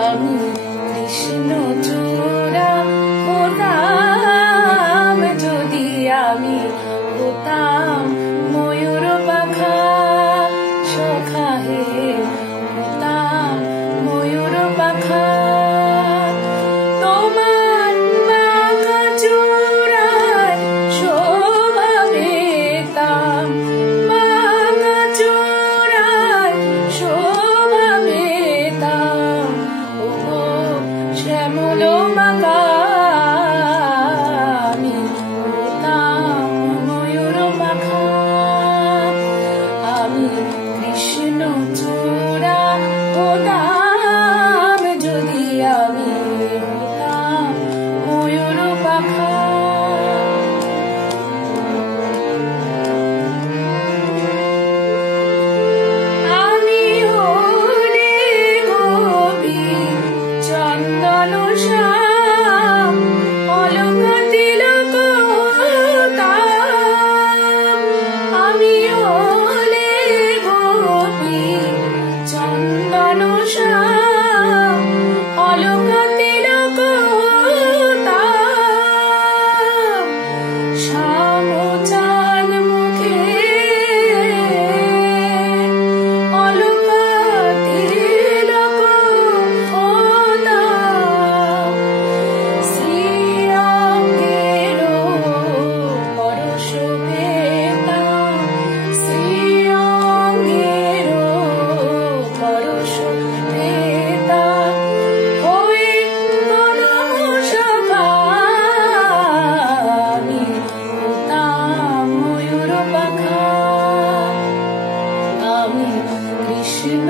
আমি কৃষ্ণচূড়া হতাম যদি আমি হতাম ময়ূর পাখা সখা হে হতাম ময়ূর পাখা তোমার বাঁকা চূড়ায় শোভা পেতাম বাঁকা চূড়ায় শোভা পেতাম ওগো শ্যামল বাঁকা আমি হতাম ময়ূর পাখা আমি কৃষ্ণচূড়া হতাম যদি আমি হতাম ময়ূর পাখা আমি হলে গোপী চন্দন শ্যাম অলক তিলক হতাম আমি হলে গোপী চন্দন শ্যাম অলক তিলক হতাম শ্যামচাঁদ মুখে অলক তিলক হতাম শ্রীঅঙ্গের পরশ পেতাম শ্রীঅঙ্গের পরশ পেতাম ওই কদম শাখা আমি হতাম ময়ূর পাখা আমি কৃষ্ণ